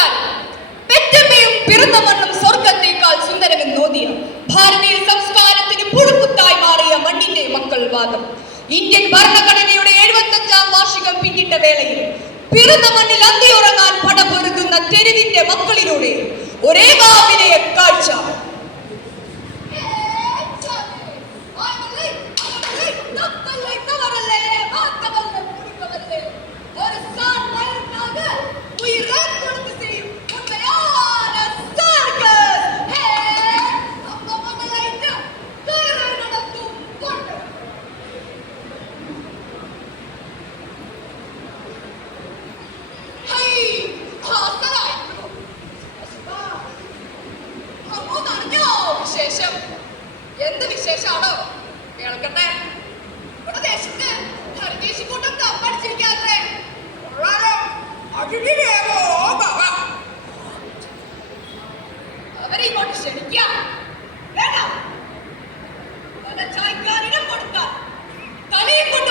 നമസ്കാരം പിറന്ന മണ്ണും സ്വർഗത്തേക്കാൾ സുന്ദരമെന്നോതിയ ഭാരതീയ സംസ്കാരത്തിന് പുഴുക്കുത്തായി മാറിയ മണ്ണിന്റെ മക്കൾ വാദം. ഇന്ത്യൻ ഭരണഘടനയുടെ എഴുപത്തഞ്ചാം വാർഷികം പിന്നിട്ട വേളയിൽ പിറന്ന മണ്ണിൽ അന്തിയുറങ്ങാൻ പടപൊരുതുന്ന തെരുവിന്റെ മക്കളിലൂടെ ഒരേ കാവിലെ കാഴ്ച കൊണ്ട് ക്ഷണിക്കാം വേണ്ട തലച്ചായ്ക്കാരിനെ കൊടുത്താൽ തലയെ കൊണ്ട്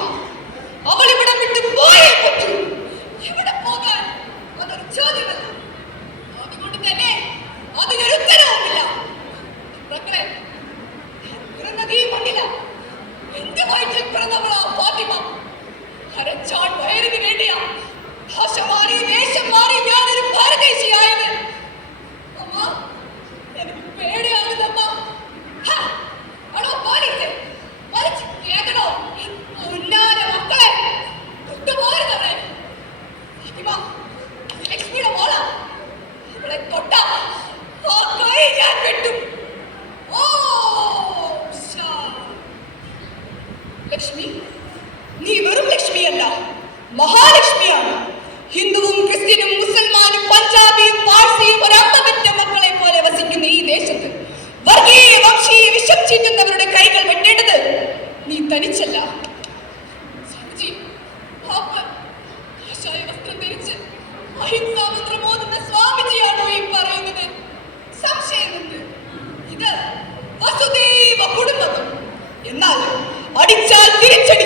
ലക്ഷ്മി നീ വെറും ലക്ഷ്മിയല്ല മഹാലക്ഷ്മിയാണ്. ഹിന്ദുവും ക്രിസ്ത്യനും മുസൽമാനും പഞ്ചാബിയും പാഴ്സിയും ഒരർത്ഥമറ്റ മക്കളെ പോലെ വസിക്കുന്ന ഈ ദേശത്ത് വർഗീയ വംശീയ വിഷം ചീറ്റുന്നവരുടെ കൈകൾ വെട്ടേണ്ടത് നീ തനിച്ചല്ല. സ്വാമിജി വസ്ത്രം ധരിച്ച് അഹിംസാമന്ത്രം ಕಿಚ್ಚಿ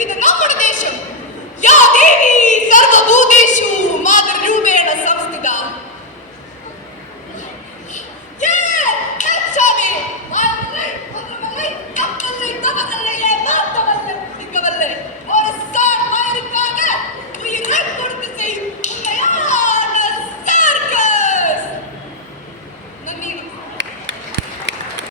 either number